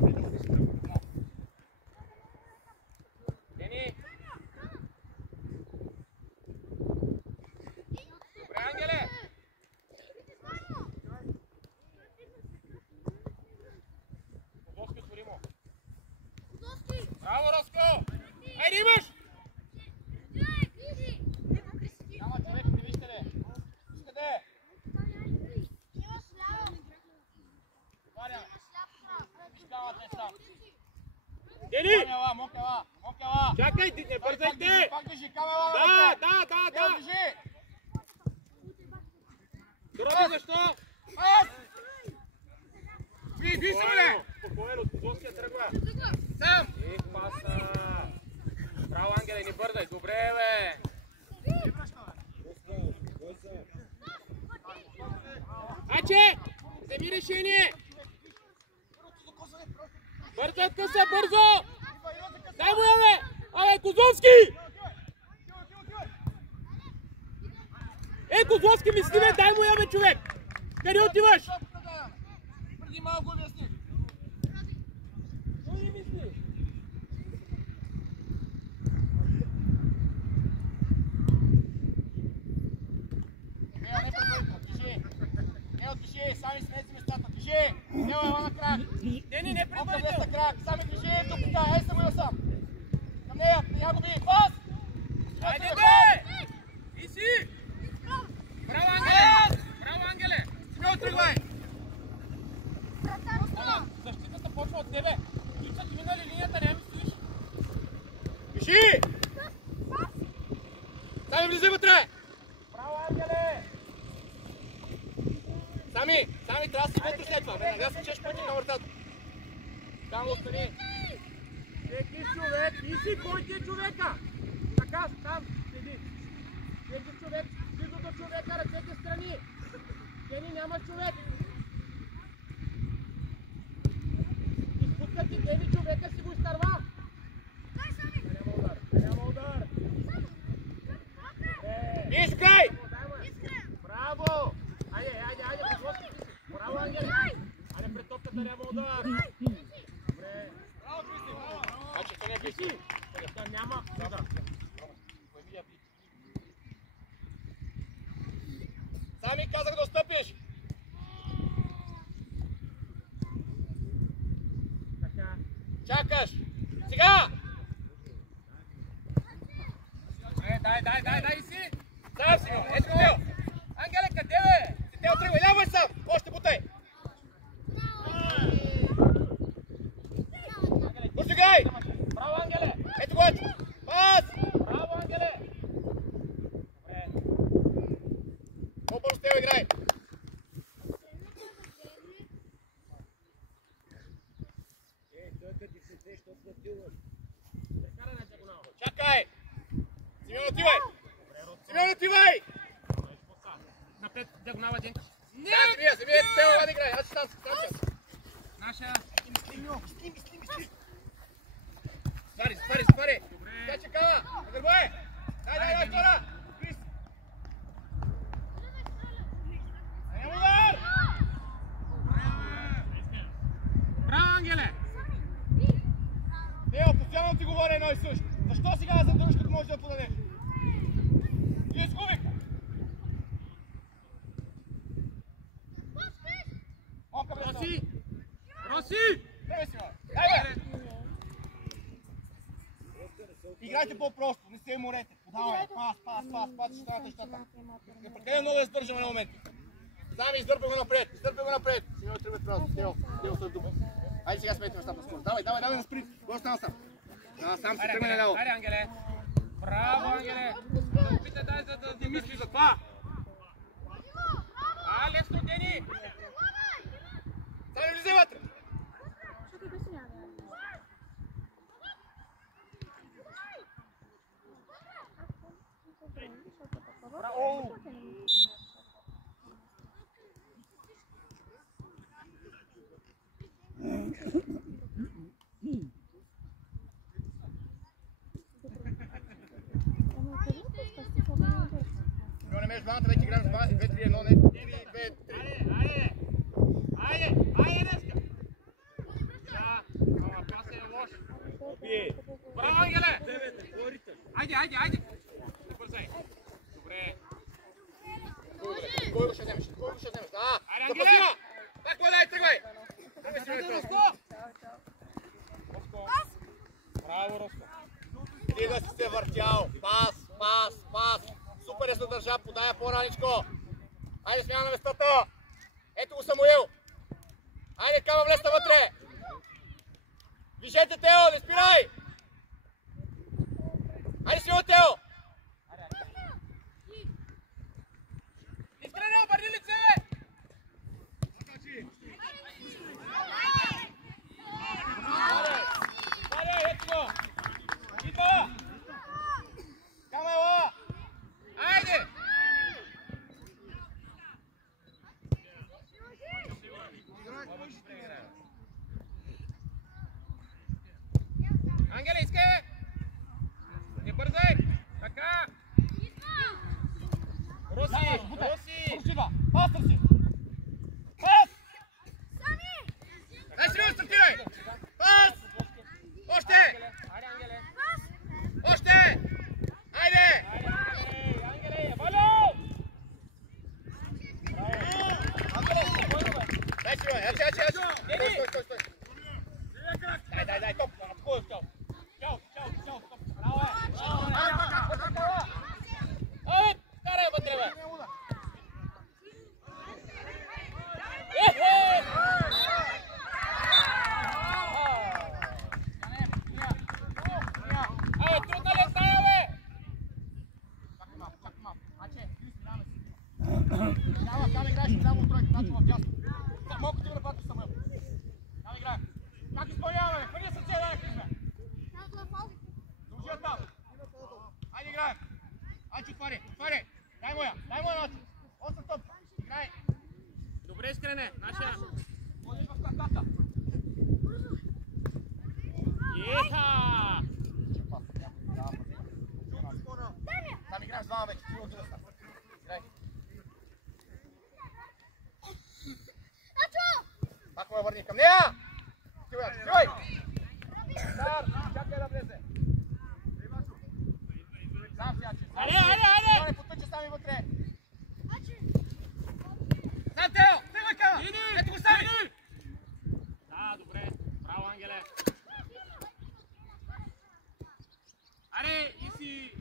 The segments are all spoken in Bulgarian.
Дени! Добре, Ангеле! Козовски, отвори му! Браво, Роско! Айде, имаш! Няма човек, не вижте ли? Къде е? Дени! Мокела! Чакай, не бързайте! Пак държи, камера! Да! Държи! Дороби, защо? Виж се, бе! Спокойно, Козовския тръгва. Сам! Паса! Браво, Ангеле, не бързай. Добре, бе! Аче! Вземи решение! Бързо, къса, бързо! Дай му я, бе! Абе, Козовски! Козовски, мисли, бе! Дай му я, бе, човек! Къде отиваш? Преди малко обясни. Кой не мисли? Движи, сами смейте местата, движи! Ева, ела на крак! Не предварително! Крак, сами движи, тук, ай само я сам! Към нея, я го би, пас! Айде, бе! И си! Браво, Ангеле! Браво, Ангеле! Смело тръгвай! Защитата почва от тебе! Тук са ти минали линията, няма ми стоиш! Движи! Сами влизай вътре! Браво, Ангеле! Сами, трябва да си вътре след това. Веднага се чеш пътя на вратата. Там остани. Всеки човек, и си кой ти е човека? Така, там, седи. Всеки човек, близо до човека, ръцете страни. Дени няма човек. Изпускат ти Дени, човека си го изтърва. Няма удар. Искай! Браво! Айде, браво, Ангел! Айде пред топката, няма удар! Добре! Браво, Кристи, браво! Значи, къде е Кристи? Къде няма удар! Сами казах да отстъпиш! Чакаш! Сега! Дай си! Сам си го! Ето Тео! Ангеле, къде бе? Тео, тръгвай! Лявай сам! Още бутай! Постигай! Браво, Ангеле! Ето го, ето! Пас! Браво, Ангеле! Добре! По-бързо Тео играй! Чакай! Симеон, отивай! Симеон, отивай! Напред, диагонала, Денка. Не! Симеон, Тео, лади играй! Аз ще там се! Наша... Свари! Тя чекава! На гърба е! Дай, втора! Крис! Няма удар! Браво, Ангеле! Тео, постоянно ти говоря едно и също. Защо сега да задържиш, като можеш да подадеш? Ти изгубих! Роси! Дай бе! Играйте по-просто, не се морете. Подавай, пас, ще станат нещата. Прекалено много да издържаме на моменти. Сами издърпай го напред. Симеон тръгва просто, Тео стои дуба. Айде сега сметим нещата скоро. Давай на спринт. Го остана сам. Сам се тръгне наляво. Айде, Ангеле! Браво, Ангеле! Опитай, дай да Ти мисли за това. Лесно, Дени! Сами влизай вътре. Браво! Не между двамата вече играем с 2-3-1, не 4-2-3. Айде, днеска! Ангеле! Айде! Бързай! Добре! Кой го ще вземеш? Да! Айде, Ангеле! Так, тръгвай! Тръгвай си, Роско! Браво, Роско! Ти да си се въртял! Пас! Супер е се държа, подая по-раничко! Айде, смяна на местата! Ето го Самуил! Айде, Кама, влезте вътре! Движете, Тео, не спирай! Айде, сило, Тео! Искрене, обърни лице, бе! Варе, ето го! Идва! Камела! Айде! Ангеле, искай, бе! Не бързай! Така! Роси! Пас търси! Пас! Дай си, Роси, стартирай! Пас! Още! Още! Айде! Ангеле! Валю! Дай си, бе! Стой! Дай, топ! Хубав тял! Чао! Браво, е! Карай вътре, бе! Трудна ли е стая, бе? Чакай малко. Там играеш голямо тройка, значи в дясно. Малко ти го нападаш, Самуил. Там играе. Как изпълняваме? Хвърли сърце, дай, Кризме. Дължи там. Айде, играем. Ачо, отваря. Дай моя, Ачо. Остър топ. Играй. Добре, Искрене. Нашия. Ходиш в картата. Еха! Там играем с двама вече. Ти от друга страна. Играй. Пак ме върни към нея! Стивай! Стар, чакай да влезе. Сам си, Аче. Айде! Не потъча сами вътре. Сам, Тео! Стигай, Кама! Ето го сами! Да, добре. Браво, Ангеле. Аре, и си...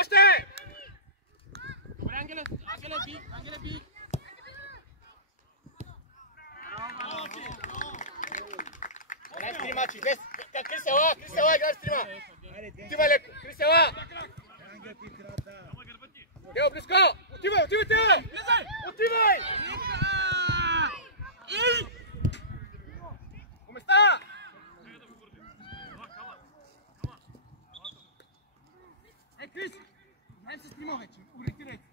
Още! Добре, Ангеле би! Играй с три мачи, Крисела, играй с трима! Отивай леко, Крисела! Тео, близко! Отивай, Тео! Отивай! По места! Крис! Дай се стрима вече, ориентирайте.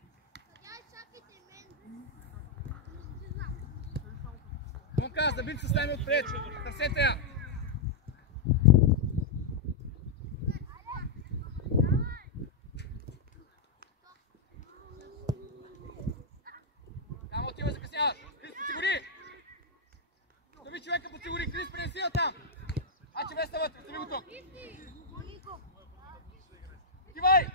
Монка, забим се стане отпред. Търсете я. Там отива, закъсняваш. Крис, подсигури. Остави човека, подсигури. Крис, пренеси я там. Аче, веста вътре, остави го тук. Отивай!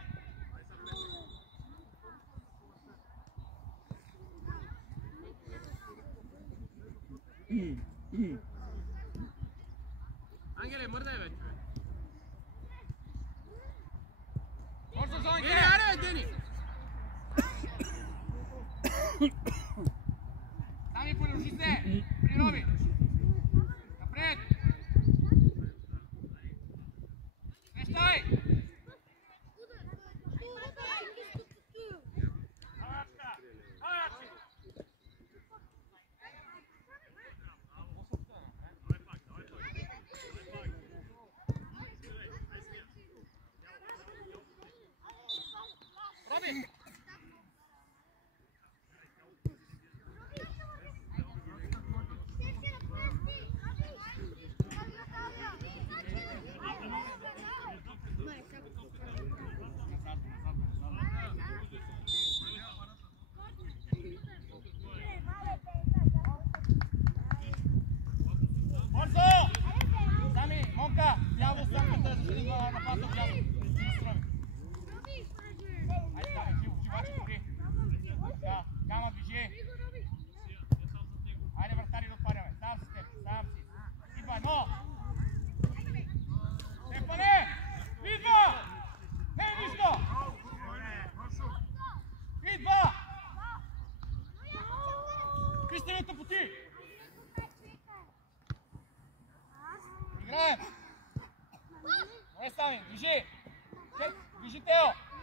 Ангеле, мърдай, бе. Бързо за Ангеле! Аре, Дени! Там и положи се! Прироби! Напред! Вещай!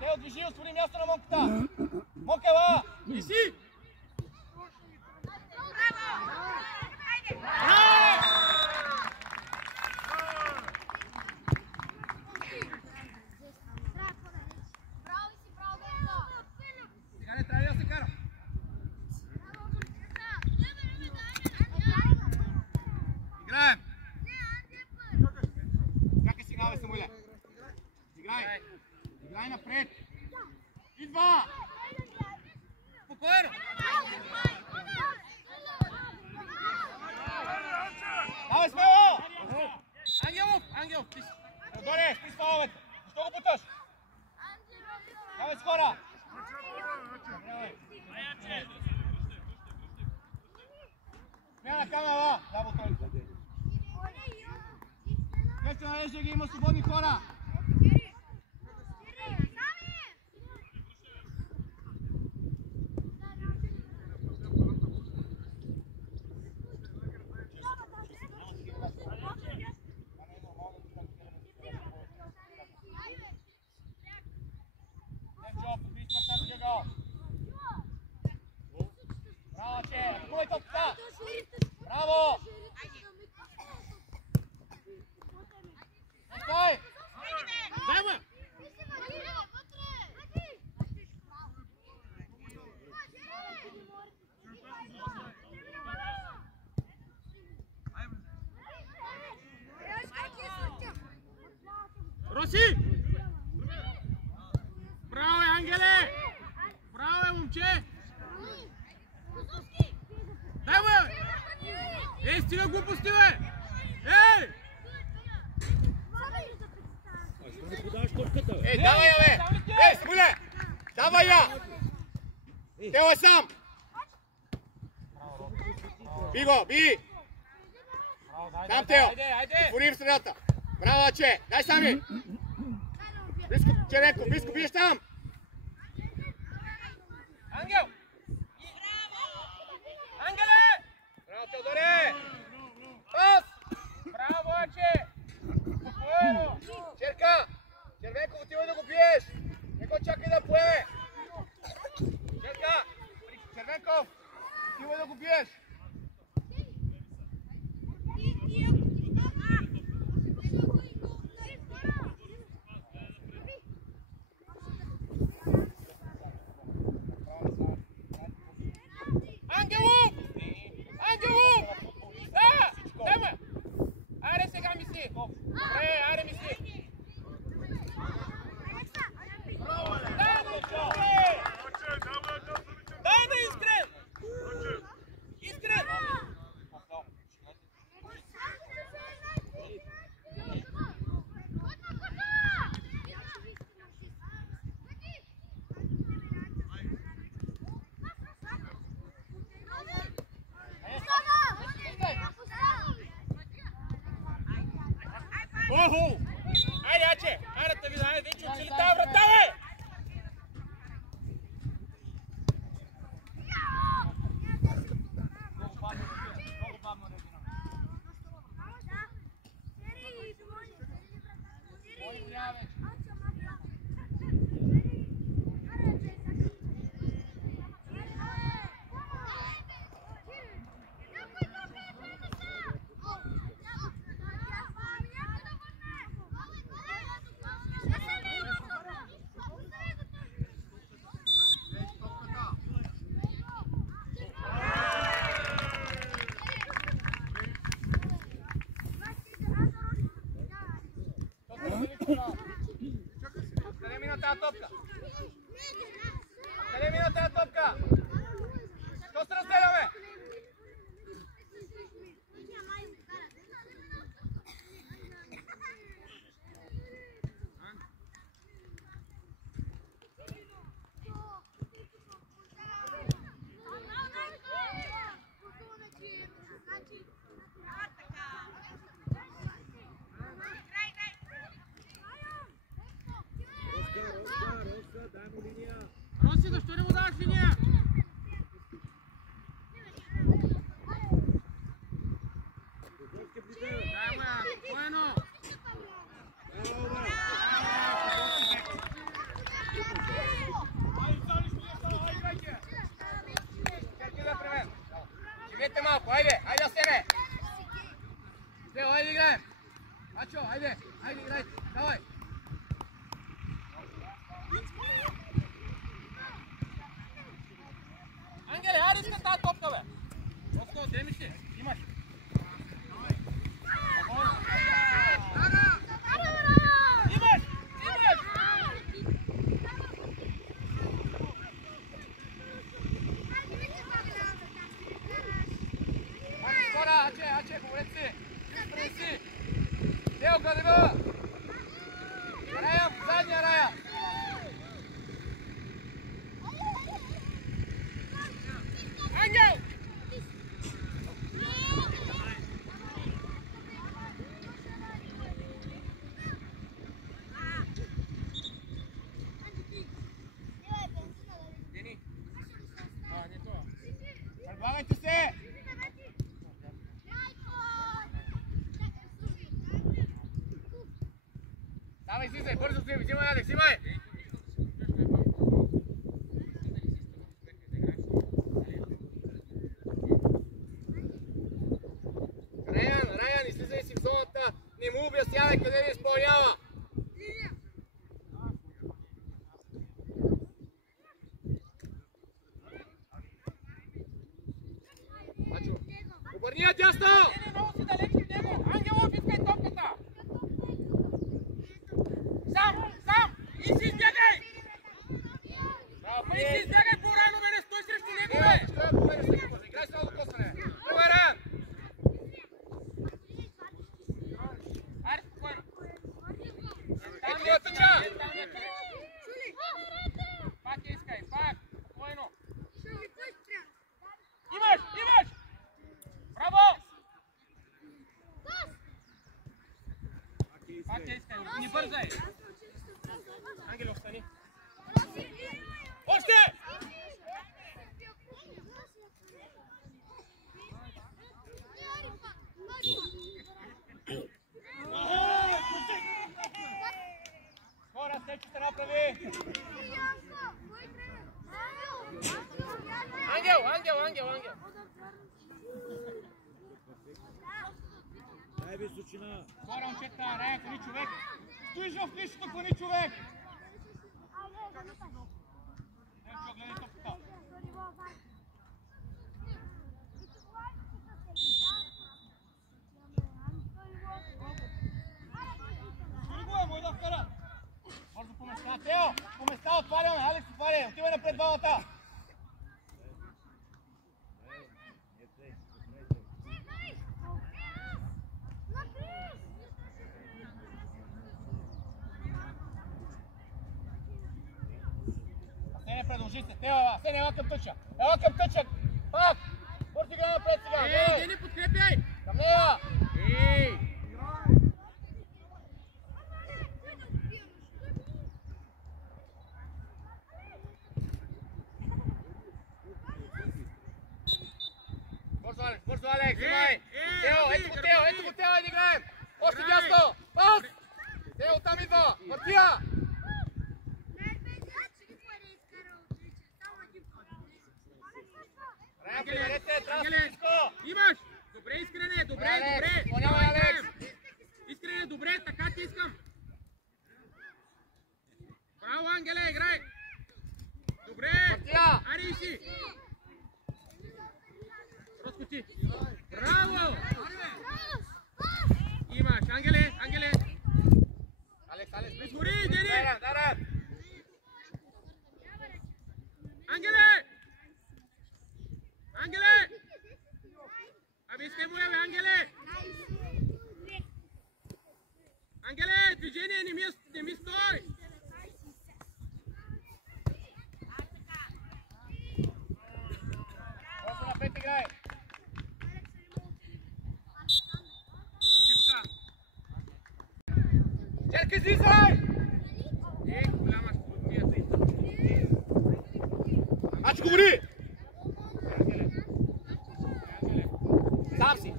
Тео, движи, отвори място на Монката! Монка, ела! Виси! Сега не трябва да се кара! Играем! Чакай сега, бе, Самуиле! Играй! Играй напред! Идва! Спокойно! Давай, смело! Ангелов! Ангелов, ти си! Теодоре, спри с фаловете! Защо го буташ? Давай, скоро! Смяна камера! Да, бутолите! Вече на Ежеги има свободни хора! Браво! Стой! Дай ме! Роси! Браво, Ангеле! Браво, момче! Дай ме! Ей, стига глупости, бе! Ей! Ей, давай я, бе! Ей, Смиле! Давай я! Тео е сам! Би го, би! Там, Тео! Отвори в средата! Браво, че! Дай сами! Близко, Черенко, близко, биеш там! Ангел! Ангеле! Браво, Теодоре! Пас! Браво, Аче! Спокойно! Черка! Червенко, отивай да го биеш! Не го чакай да поеме! Черка! Червенков! Отивай да го биеш! Ангелов! Ангелов! Да! Даме! Аре сега мисли! Аре мисли! Дай на Искрен! Искрен! Оху! Айде, Аче! Айде, да ви знае, вече отцели тази врата, бе! Къде мина тази топка? Къде мина тази топка? Що се разделяме? Роси, защо не му даваш линия? малко, айде, айде Асене! Тео, айде играем! Ачо, айде, айде играйте, давай! Ангеле, айде искам тази топка, бе! Роско, дремиш ли? Имаш! Имаш! Имаш! Скоро, Аче, говорят си! Изпред си! Тео, къде била? Рая, задния Рая! Ангел! Предлагайте се! Давай, излизай, бързо си, взимай, Алекс, взимай! Раян, излизай си в зоната, не му обяснявай къде ви изпълнява! Обърни я дясно! Не, много си далеч от него! Ангелов, искай топката! Сам! И си избягай! И си избягай по-рано, бе, не стой срещу него, бе! Стой по мене, стъка бързо, играй се на докосване! Тръгвай, Раян! Айде, спокойно! Ето го тъча! Пак я искай, пак! Спокойно! Имаш! Браво! Пак я искай, не бързай! Ангел, остани! Още! Скоро, сечете направи! Ангел! Дай височина! Скоро, момчета, Рая, клони човек! Стоиш в нищото, клони човек! Немчо, гледай топката! Скори го е, мой да вкара! Бързо по места, Тео! По места отваряме, Алекс отваря! Отивай напред двамата! Асене, предложи се, Тео, Асене, ела към тъча! Пак! Бързи игра напред сега! Ей, Дени, подкрепяй! Към нея! Ей! Бързо, Алекс, имай! Тео, ето го Тео, да играем! Още дясно! Пас! Тео, там идва! Матия! Рая, приберете, трябва да всичко! Имаш! Добре, Искрене, добре! Изпълнявай, Алекс! Искрене, добре, така ти искам! Браво, Ангеле, играй! Добре! Матия! Ари си! Разкочи! Браво! Имаш, Ангеле! Алекс, Изгори, Дени! Даран! Ангеле! Абе, искай му я, бе, Ангеле! Ангеле, движение, не ми стой! Просто напред играй! Черка, излизай! Голяма спортия. Ачо, говори! Сам си!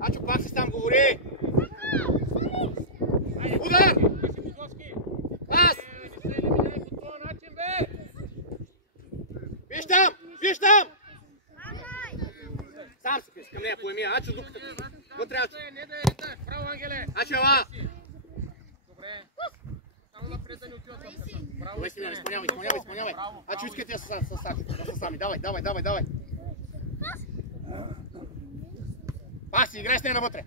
Ачо, пак си сам, говори! Удар! Пас! По този начин, бе! Ачо, ела! Добре. Само напред да ни отиват топката. Браво. Добре, Симеон, изпълнявай. Ачо, искате с Сачо, да са сами. Давай. Паси, играй с нея навътре.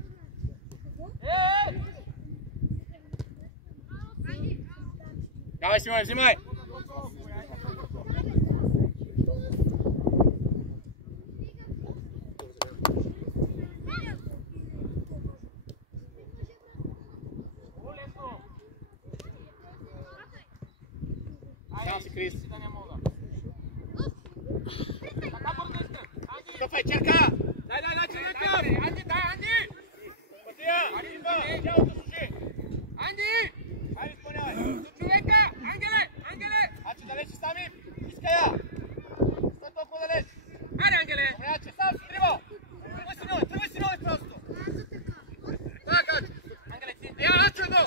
Давай, Симеон, взимай. Сам си, Крис. Стъпай, черка! Дай, черка! Анди! Пътия! Тялото служи! Анди! Хайде, изпълнявай! Човека! Ангеле! Аче, далеч сами! Иска я! Стой толкова далеч! Хайде, Ангеле! Добре, Аче, сам си трибал! Тръгвай си нови просто! Така, Аче! Ангеле, си! Я, Аче, едно!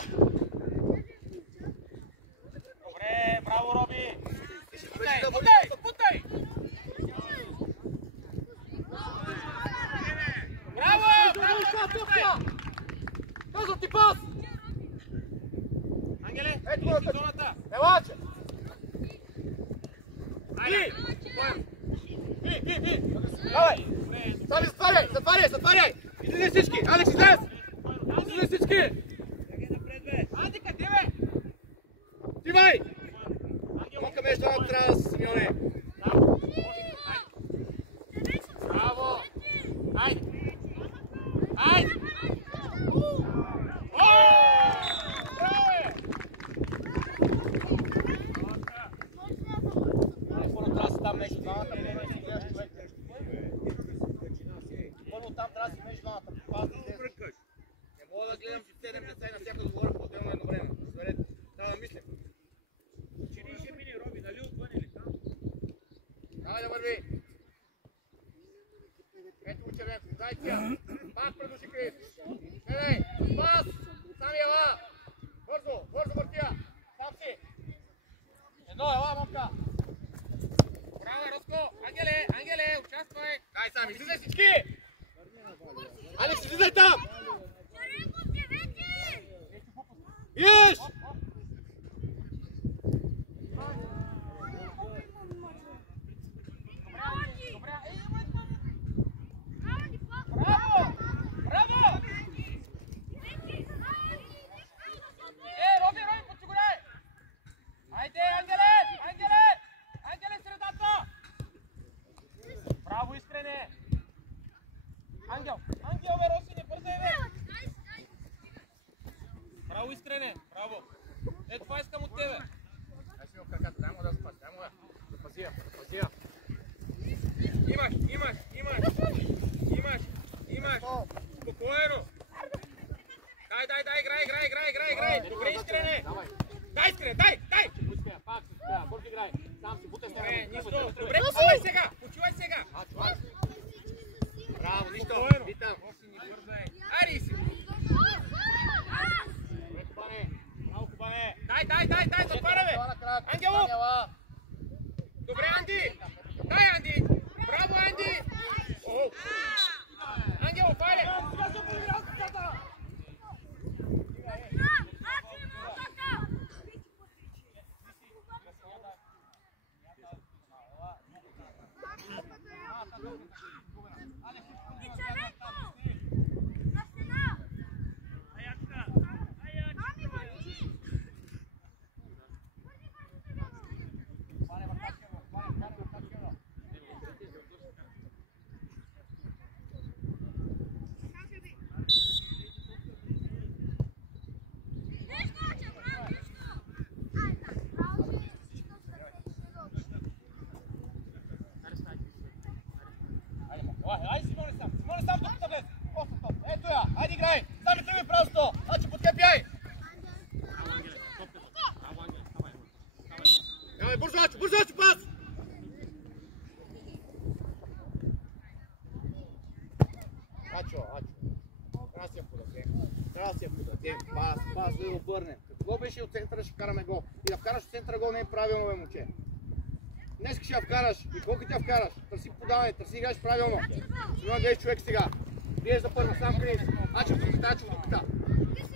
Добре, браво, Роби! Путай! Браво! Казвам ти пас! Ангеле! Ето го на зоната! Ела, Аче! Би! Давай! Сами затваряй! Излизай всички! Алекс, излез! Излизай всички! Анди, къде бе? Тивай! Тука между двамата трябва да се Симеоне! Браво! Айде! Първо трябва да си там между двамата, първо там трябва да си между двамата. Не мога да гледам 7 деца и на всяко да говоря по отделно едно време. Разберете, трябва да мислим. Чини ще мине, Роби, нали отвън или там? Давай да върви. Ето го Червенко, дай тя. Пак предуши Крис. Гледай, пас! Сами ела! Бързо въртия! Сам си! Едно, ела, момка! Браво, Роско! Ангеле, участвай! Дай сами, излизай всички! Алекс, излизай там! Иш! Браво! Роби, подсигуряй! Айде, Ангеле, средата! Браво, Искрене! Ангел, бе, Роси, не бързай, бе! Браво, Искрене, браво! Това искам от тебе! Дай си го краката, дай му да спаси, дай му да. Запази я. Имаш! Спокойно! Дай, играй! Добре, Искрене! Дай, Искрене, дай! Пак си успя, бързо играй. Сам си бутай се. Добре, почувай сега! Браво, нищо. Витам. Айде си! Браво, Кубане. Дай, затваряме! Ангело! Добре, Анди! Дай, Анди! Браво, Анди! Ангело, файле! Айде, Симоне сам тук влез. Ето я, айде играй. Сами тръгвай просто. Аче, подкрепяй. Давай, бързо, Аче, пас. Ачо. Трябва да се подадем. Пас, да го обърнем. Като гол беше от центъра, ще вкараме гол. И да вкараш от центъра гол не е правилно, бе, момче. Днес ще я вкараш. И колко ти я вкараш? Търси подаване, търси играеш правилно. Сигурно 10 човек сега. Биеш за първо, сам Крис. Ачев до дупката.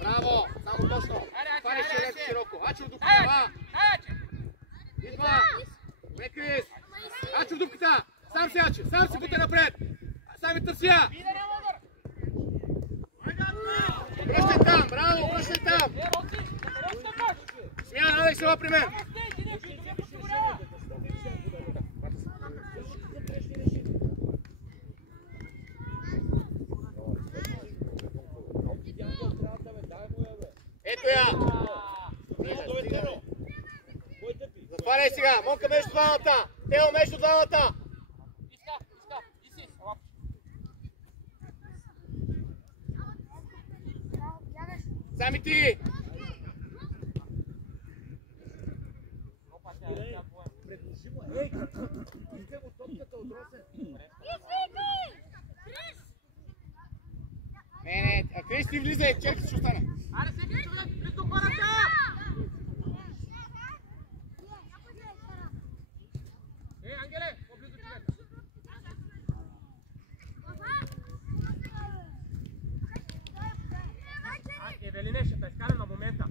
Браво, само точно. Париш леко широко. Ачев до дупката. Идва. Бе, Крис. Ачев дупката. Сам си Ачев, сам си путай напред. Сами търси я. Връщай там, браво, връщай там. Смяна, дай села при мен. Ето я! Затваряй сега! Монка между двамата! Тео между двамата! Сами ти! Не, Крис ти влизай, черката ще остане. Аре, всеки човек, близо хората! Ангеле, по-близо човека. Евелине, ще те изкарам на момента.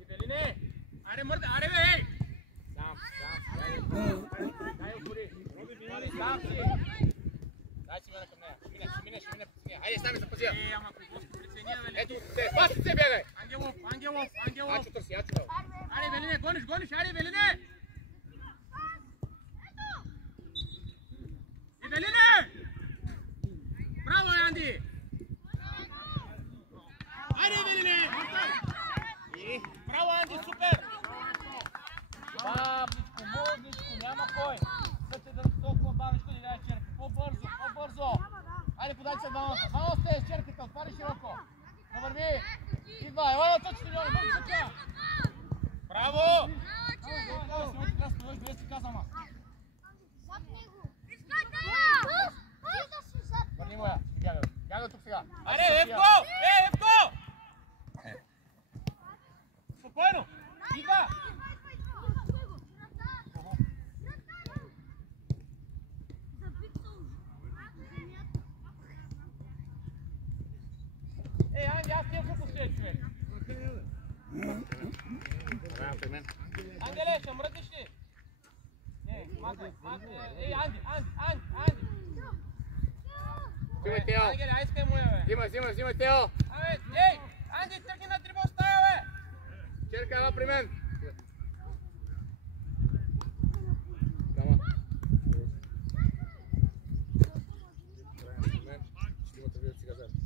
Евелине! Аре, мърда, аре бе, ей! Сам. Дай упори. Сам си. Дай си мене към нея. Ще мине пред нея. Хайде, стане, запази я. Ама какво ще прецени, Евелин? Ето, паси се, бегай! Ангелов. Ачо търси, Ачо дал. Аре, Евелине, гониш, аре, Евелине! Евелине! Браво, Анди! Айде, Евелине! Браво, Анди, супер! Бабничко, мъзничко, няма кой! Съте да толкова бабничко не дай черка. По-бързо! Айде, подай се двамата. Двама сте с черката, отвари широко. Да върви! Идва, ела на тъчето, Льони, бързо тъча! Браво! Върни му я, бягай тук сега. Аре, Евко! Спокойно! Идва! Анди, аз тия какво стоя, човек? Ангеле, ще мръдиш ли? Не, махай. Ей, Анди! Взимай Тео! Ангеле, ай искай моя, бе! Взимай Тео! Абе, ей! Анди, тръгни на дриба остая, бе! Черка, ела при мен! Кама. Ще имате вие сега заедно.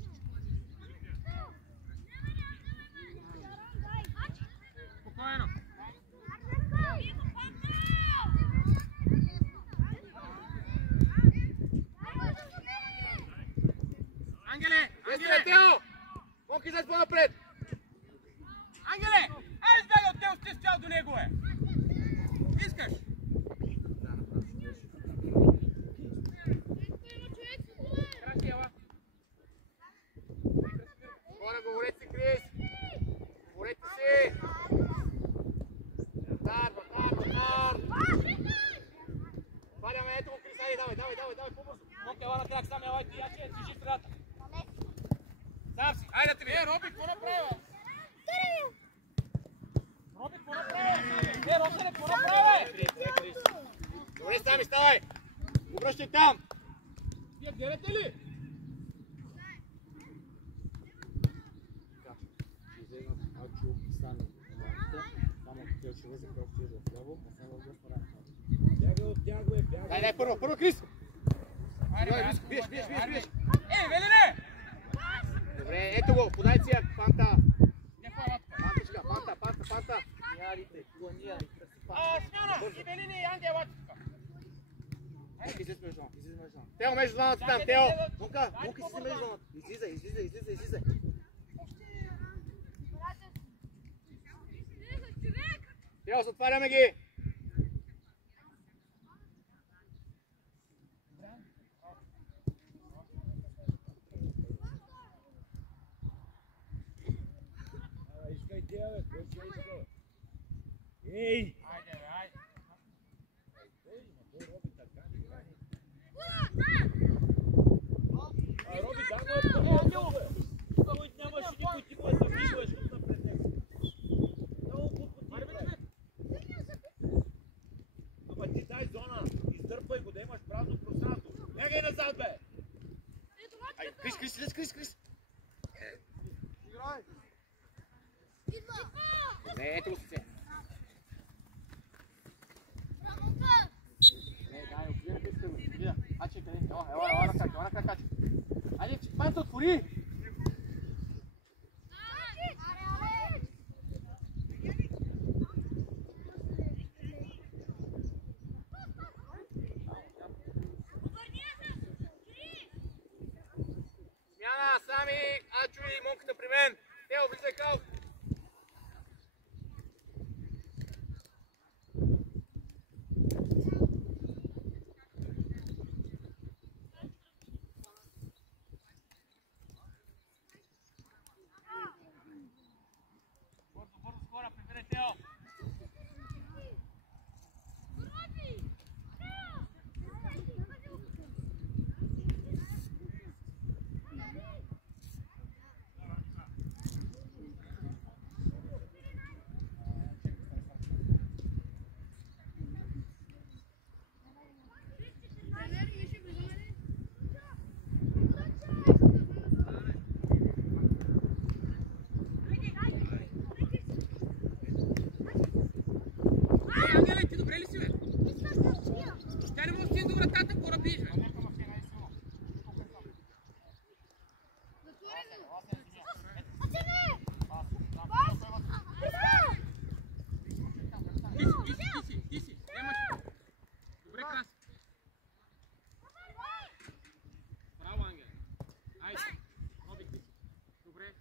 Спокойно! Ангеле! Тео! Монки, излез по-напред! Ангеле! Ай, избягай от Тео, сте стял до него, бе! Искаш? Краши, ела! Хора, говорете си, Крис! Говорете си! Вратар! Варяме, ето го, Крис, айде, давай, по-бързо! Монка, ела на крак, сам ела и ти, яче, си жив средата! Сам си! Айде, ти ви! Роби, какво направи, бе? Роби, какво направи? Росене, какво направи? Добре, сами, ставай! Обръщай там! Вие гледате ли? Ачо, Сани, само Тео ще влезе, когато ще влезе вляво, а само влезе в ръка. Бягай! Дай, първо, Крис! Биеш! Ей, Велине! Добре, ето го, подай си я, Панта! Пантичка, Панта! Смяна! И Велине и Анди елате тука! Излез между двамата. Тео, между двамата там, Тео! Монка, си между двамата. Излизай. Тео, затваряме ги! Ей! Айде, бе, айде! Роби, дай му Ангелов! Нямаше никой, ти го е завиждаш напред него. Много подпотивай. Ама ти дай зона, издърпай го, да имаш празно пространство. Бягай назад, бе! Ай, Крис! Играй! Не, ето го се. Не, дай, отвия, Крис, отвия. Аче, къде? Ела на крак, Аче. Айде, Панто, отвори! Смяна, Сами, Ачо и Монката при мен. Тео, влизай кал. Бързо, скоро, прибирай Тео. Ангеле, ти добре ли си, бе? Тя не може да стигне до вратата, какво работиш, бе? Ти си, нямаш. Добре, Краси. Браво, Ангел. Айде, Роби, ти си. Добре.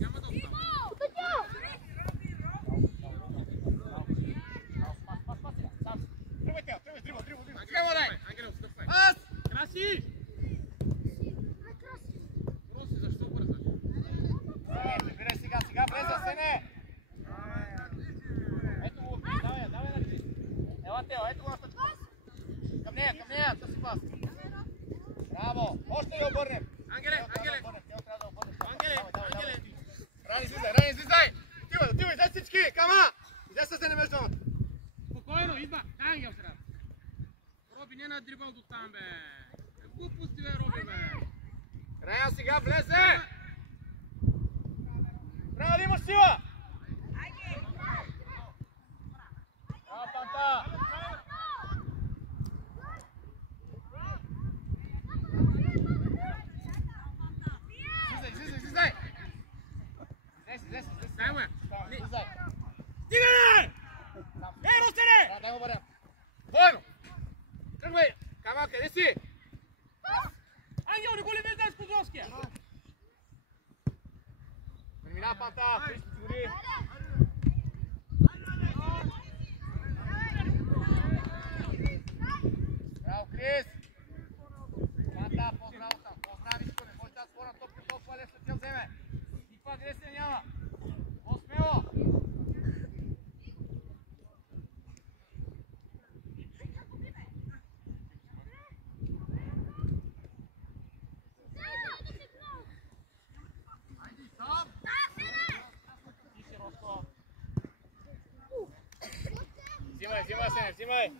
Няма да остава. Ангело, дай! Ангело, стъпвай. Аз! Краси! Роси, защо бързаш? Прибирай сега влезе, Сене! Ето го, давай на Крис. Ела, Тео, ето го на тъчко. Към нея, тъси пас. Браво! Още да обърнем. Ангеле! Тео трябва да обърнем. Ангеле! Рани, излизай! Отивай, излез всички! Кама! Излез се не между двамата. Спокойно, идва. Дай, Ангел, сега. Роби, не на дрибъл до там, бе. Глупости, бе, Роби, бе. Края сега влезе! Трябва да имаш сила! Браво, Панта! Излизай! Дай му я. Излизай! Стигане! Ей, Ростене! Дай го бъдем. Двойно! Тръгвай! Камал, къде си? Ангел, не го ли виждаш Козловския? Преминава Панта! Крис, подсигури! Браво, Крис! Панта, по-здраво там! По-здраво нищо, не може да спорна топка, толкова лесно тя вземе! Никаква агресия няма! По-смело! Взимай, Сене, взимай!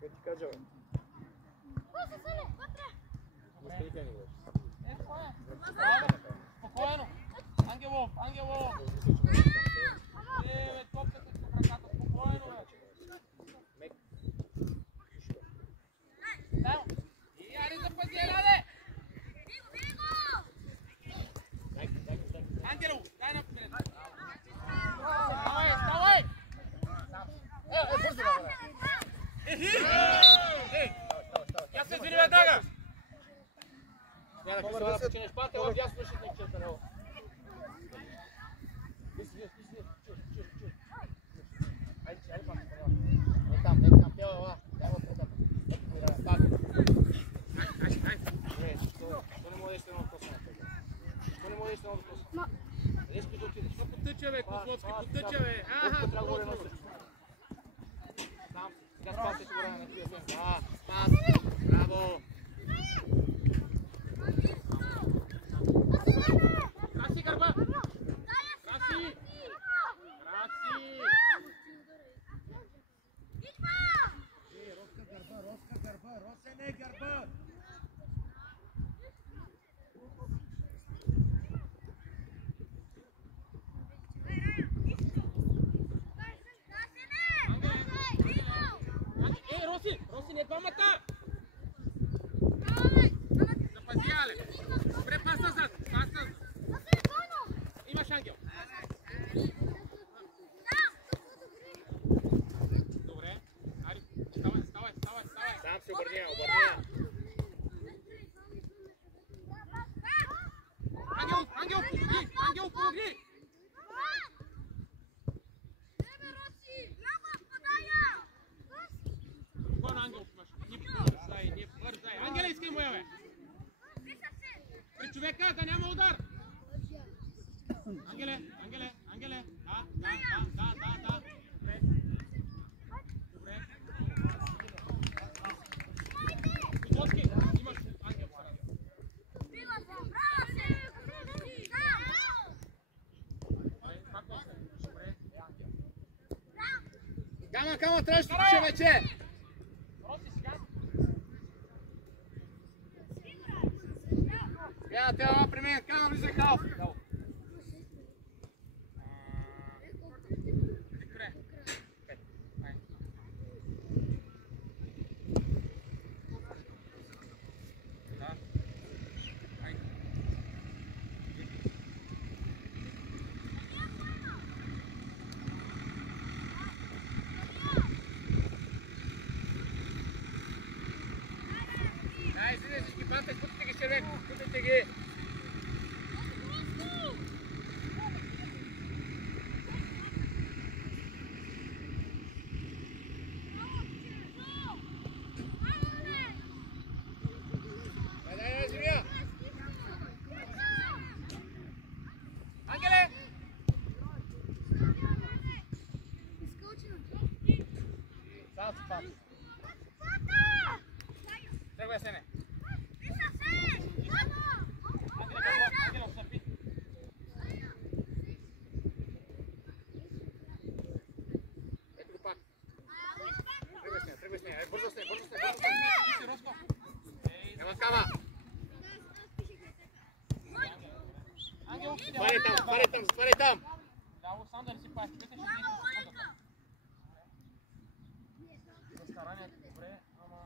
Какво ти кажа, бе? Спокойно! Ангелов! Бе, топката си в ръката, спокойно, бе! И ари за пътя, раде! Ангелов, дай напред! Ставай! Бързо, бе! Я се извини веднага! Смяна, Крис, да починеш пата, ела дясно Потъчаве, Козловски, потъчаве! Аха, просто! Сам, сега спасете го рано, не ти да се. Да, спас! Браво! Краси гърба! Краси! Краси! Роска гърба, Росене гърба! Роси, не двамата! Запази, Але! Добре, пас назад! Пас назад! Имаш Ангел! Добре, Ари, ставай! Сам се обърня! Ангел, помогни! Не бързай! Ангеле, искай му я, бе! При човека, да няма удар! Ангеле! Да! Добре. Козловски, имаш Ангел. Кама, трябваше да пише вече! Трябва при мен, кама влизай халф! Излизай всички панте, спутите ги червен, спутите ги! Дай, Живия! Ангеле! Само си панте. Тръгвай, Сене! Ето го пак. Тръгвай с нея. Бързо с нея. Ема кама. Свари там. Дало сам да не си паси. Вете ще за старанието добре, ама...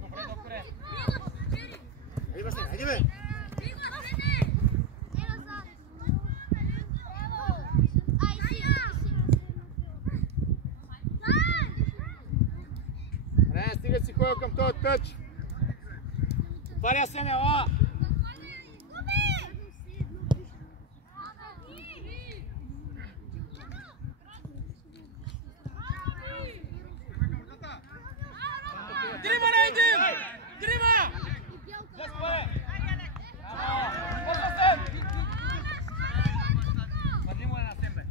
Добре, докторе. Айди бе! Не, стига си ходил към този тъч. Паря се, ела! Дрима на един! Дрима! Падли му е на сембе.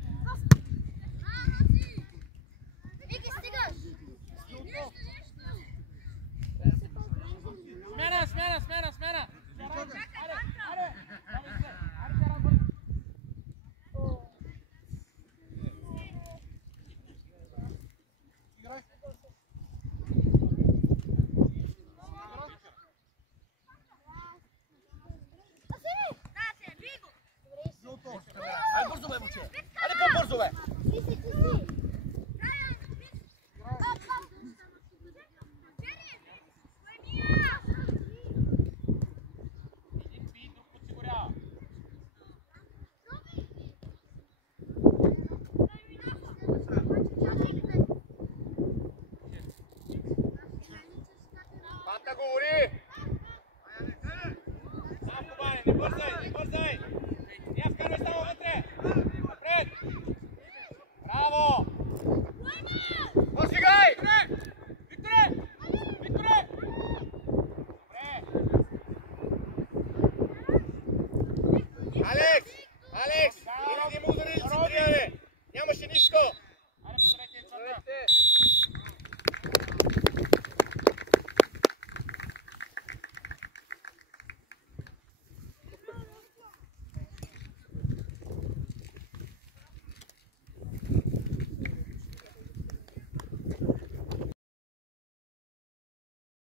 Смена! Айде бързо, бе, момче! Айде по-бързо, бе!